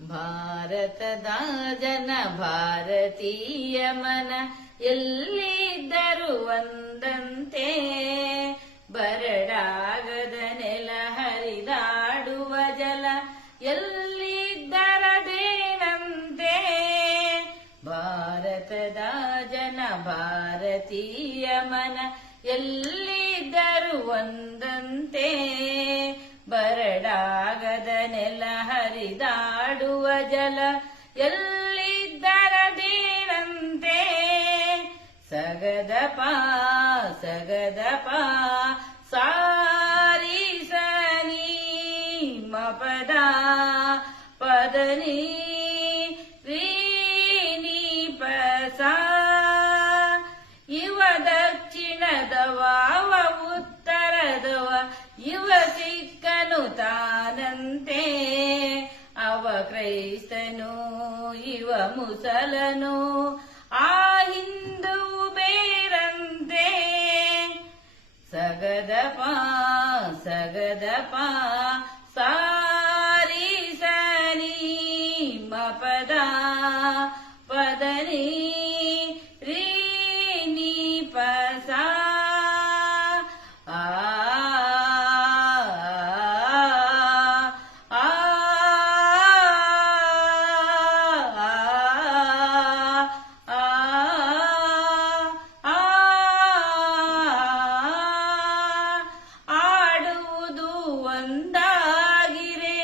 ಭಾರತದ ಜನ ಭಾರತೀಯ ಮನ ಎಲ್ಲಿದ್ದರೂ ಒಂದಂತೆ, ಬರಡಾಗದ ನೆಲ ಹರಿದಾಡುವ ಜಲ ಎಲ್ಲಿದ್ದರದೇನಂತೆ. ಭಾರತದ ಜನ ಭಾರತೀಯ ಮನ ಎಲ್ಲಿದ್ದರೂ ಒಂದಂತೆ, ಬರಡಾಗದ ನೆಲ ಹರಿದಾಡುವ ಜಲ ಎಲ್ಲಿದ್ದರದೇನಂತೆ. ಸಗದಪ ಸಗದಪ ಸಾರಿ ಸನಿ ಮಪದ ಪದನಿ ರೀನಿ ಪಸ. ಇವ ದಕ್ಷಿಣದವ ಅವ ಉತ್ತರದವ, ಇವ ಸಿಕ್ಕನು ತಾನಂತೆ. ಅವ ಕ್ರೈಸ್ತನು ಇವ ಮುಸಲನು, ಆ ಹಿಂದುವು ಬೇರಂತೆ. ಸಗದಪ ಸಗದಪ ಸಾರಿ ಸನಿ ಮಪದ ಪದನಿ ರೀನಿ ಪಸ. ಆ ಆಡುವುದು ಒಂದಾಗಿರೆ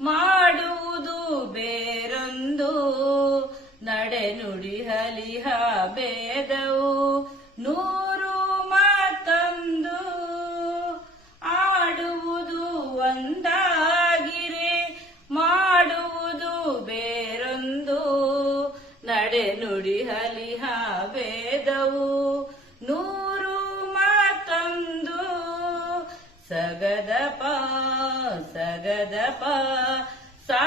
ಮಾಡುವುದು ಬೇರೊಂದು, ನಡೆನುಡಿ ಹಲಿಹ ಭೇದವು ನೂರು ಮತ್ತೊಂದು. ಆಡುವುದು ಒಂದಾಗಿರೆ ಮಾಡುವುದು ಬೇರೊಂದು, ನಡೆನುಡಿ ಹಲಿಹ ಭೇದವು ನೂರು ಮತ್ತೊಂದು. ಸಗದಪ ಸಗದಪ ಸಾ